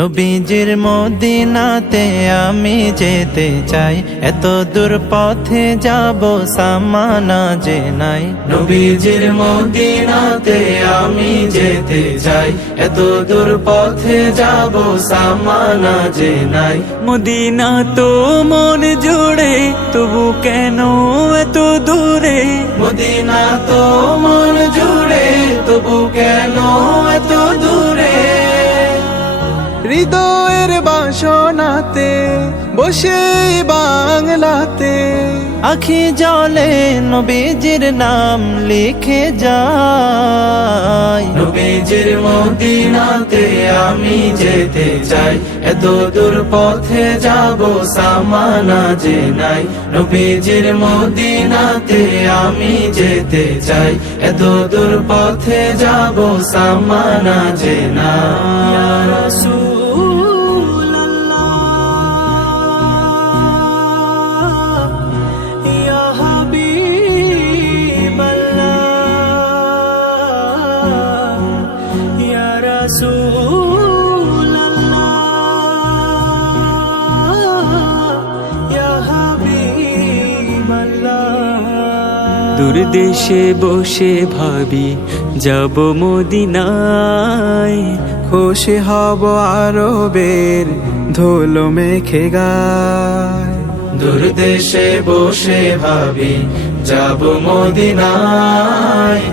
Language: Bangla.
নবীজির মদিনাতে আমি যেতে চাই, এত দূর পথে যাব সামানা যে নাই। নবীজির মদিনাতে আমি যেতে চাই, এত দূর পথে যাব সামানা যে নাই। মদিনা তো মন জুড়ে, তবু কেন এত দূরে? মদিনা তো মন জুড়ে, তবু কেন এত দূরে? হৃদয়ের বাসনাতে বসে বাংলাতে আখি জলে নবীজির নাম লিখে যাই। নবীজির মদিনাতে আমি যেতে চাই, এত দূর পথে যাব সামানা যে নাই। নবীজির মদিনাতে আমি যেতে চাই, এত দূর পথে যাব সামানা যে নাই। দূর দেশে বসে ভাবি যাব মদিনায়, খুশি হব আরবের ধুলো মেখে গায়। দূর দেশে বসে ভাবি যাব মদিনায়,